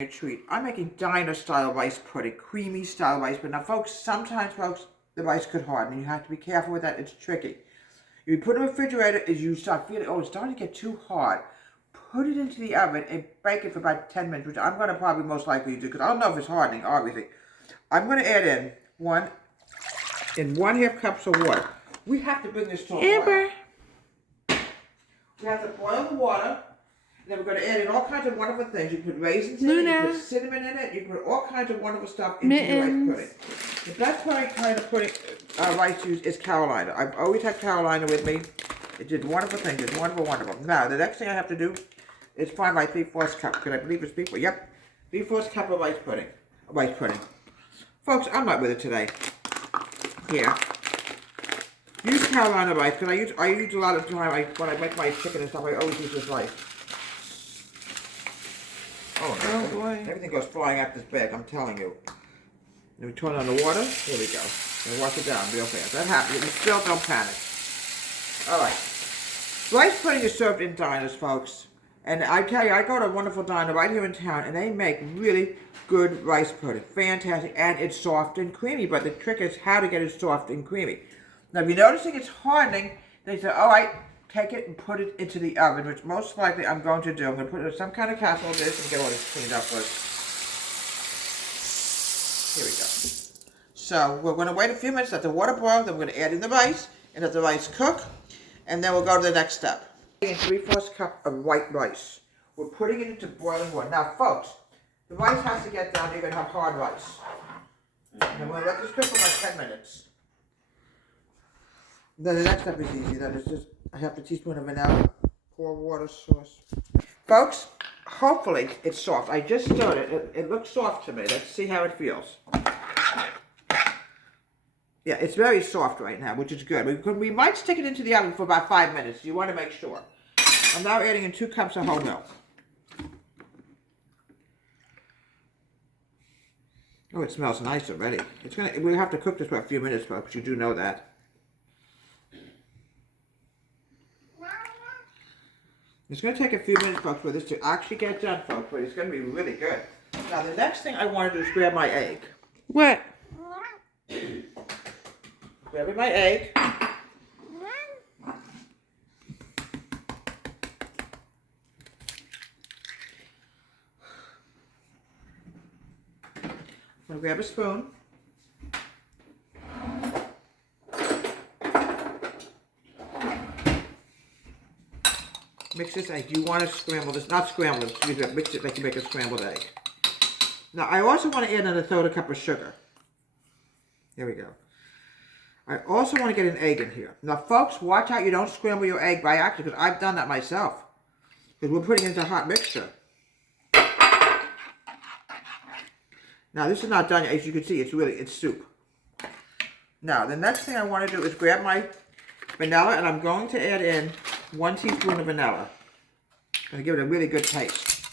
a treat. I'm making diner style rice pudding, creamy style rice pudding. Now folks, sometimes folks, the rice could harden. You have to be careful with that. It's tricky. If you put it in the refrigerator, as you start feeling, oh, it's starting to get too hard, put it into the oven and bake it for about 10 minutes, which I'm going to probably most likely do because I don't know if it's hardening, obviously. I'm going to add in 1.5 cups of water. We have to bring this to a boil. We have to boil the water. Then we're going to add in all kinds of wonderful things. You put raisins in it, you put cinnamon in it, you put all kinds of wonderful stuff into your rice pudding. The best kind of pudding rice use is Carolina. I've always had Carolina with me. It did wonderful things. It's wonderful, wonderful. Now, the next thing I have to do is find my 3/4 cup. Can I believe it's 3/4? Yep. 3/4 cup of rice pudding. Folks, I'm not with it today. Here. Use Carolina rice, because I use a lot of time when I make my chicken and stuff, I always use this rice. Oh boy. Everything goes flying out this bag, I'm telling you. Then we turn on the water. Here we go. And wash it down real fast. That happens. Still don't panic. Alright. Rice pudding is served in diners, folks. And I tell you, I go to a wonderful diner right here in town, and they make really good rice pudding. Fantastic. And it's soft and creamy. But the trick is how to get it soft and creamy. Now, if you're noticing it's hardening, they say, alright, take it and put it into the oven, which most likely I'm going to do. I'm going to put it in some kind of casserole dish and get all this cleaned up first. Here we go. So we're going to wait a few minutes, let the water boil, then we're going to add in the rice, and let the rice cook, and then we'll go to the next step. 3/4 cup of white rice. We're putting it into boiling water. Now, folks, the rice has to get down. You're going to have hard rice. And we're going to let this cook for about 10 minutes. Then the next step is easy. That is just a half a teaspoon of vanilla, pour water sauce. Folks, hopefully it's soft. I just stirred it. It looks soft to me. Let's see how it feels. Yeah, it's very soft right now, which is good. We might stick it into the oven for about 5 minutes. You want to make sure. I'm now adding in 2 cups of whole milk. Oh, it smells nice already. We'll have to cook this for a few minutes, folks. You do know that. It's going to take a few minutes, folks, for this to actually get done, folks, but it's going to be really good. Now, the next thing I want to do is grab my egg. What? Grabbing my egg. I'm going to grab a spoon. Mix this egg. You want to scramble this, not scramble it, excuse me, mix it like you make a scrambled egg. Now, I also want to add in a 1/3 cup of sugar. There we go. I also want to get an egg in here. Now, folks, watch out you don't scramble your egg by accident, because I've done that myself. Because we're putting it into a hot mixture. Now, this is not done yet. As you can see, it's soup. Now, the next thing I want to do is grab my vanilla, and I'm going to add in 1 teaspoon of vanilla. I'm going to give it a really good taste.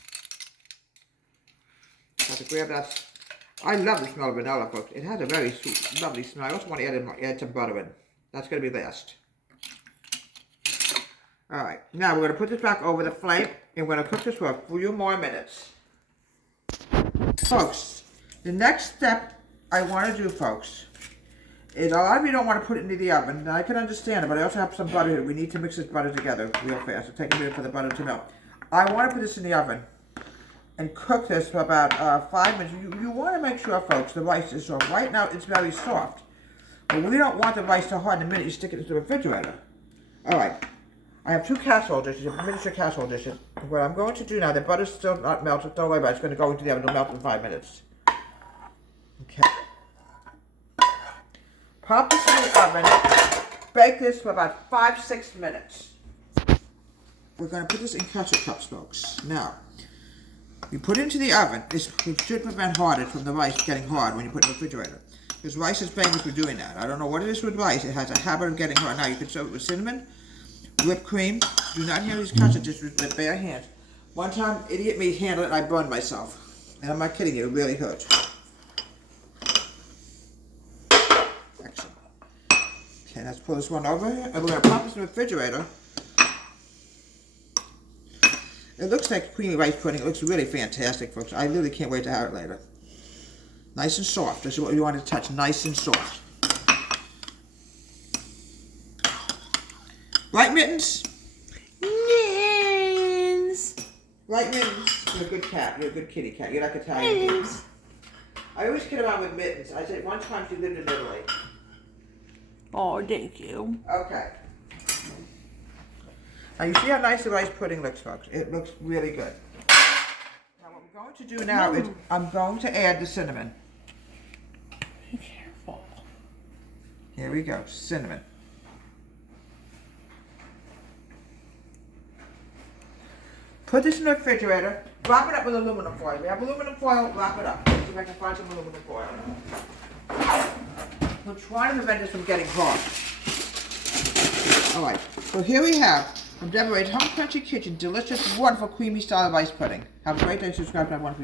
Have to grab that. I love the smell of vanilla, folks. It has a very sweet, lovely smell. I also want to add some butter in. That's going to be last. Alright, now we're going to put this back over the flame, and we're going to cook this for a few more minutes. Folks, the next step I want to do, folks, is a lot of you don't want to put it into the oven. Now, I can understand it, but I also have some butter here. We need to mix this butter together real fast. It'll take a minute for the butter to melt. I want to put this in the oven and cook this for about 5 minutes. You want to make sure, folks, the rice is soft. Right now, it's very soft. But we don't want the rice to harden the minute you stick it into the refrigerator. All right. I have 2 casserole dishes, miniature casserole dishes. What I'm going to do now, the butter's still not melted. Don't worry about it. It's going to go into the oven. It'll melt in 5 minutes. Okay. Pop this in the oven. Bake this for about 5-6 minutes. We're going to put this in casserole cups, folks. Now, you put it into the oven. It should prevent from the rice getting hard when you put it in the refrigerator. Because rice is famous for doing that. I don't know what it is with rice. It has a habit of getting hard. Now, you can serve it with cinnamon, whipped cream. Do not handle these casserole dishes with bare hands. One time, idiot me handled it, and I burned myself. And I'm not kidding you. It really hurt. Excellent. Okay, let's pull this one over here. And we're going to pop this in the refrigerator. It looks like creamy rice pudding. It looks really fantastic, folks. I really can't wait to have it later. Nice and soft. This is what you want to touch. Nice and soft. Right, Mittens? Mittens. Right, Mittens? You're a good cat. You're a good kitty cat. You're like Italian. Mittens. I always kid around with Mittens. I said one time she lived in Italy. Oh, thank you. Okay. Now you see how nice the rice pudding looks, folks. It looks really good. Now what we're going to do now is I'm going to add the cinnamon. Be careful. Here we go, cinnamon. Put this in the refrigerator. Wrap it up with aluminum foil. We have aluminum foil, wrap it up. See if I can find some aluminum foil. We're trying to prevent this from getting hot. Alright, so here we have from Deborah's Home Country Kitchen, delicious, wonderful, creamy style rice pudding. Have a great day. Subscribe to my wonderful YouTube.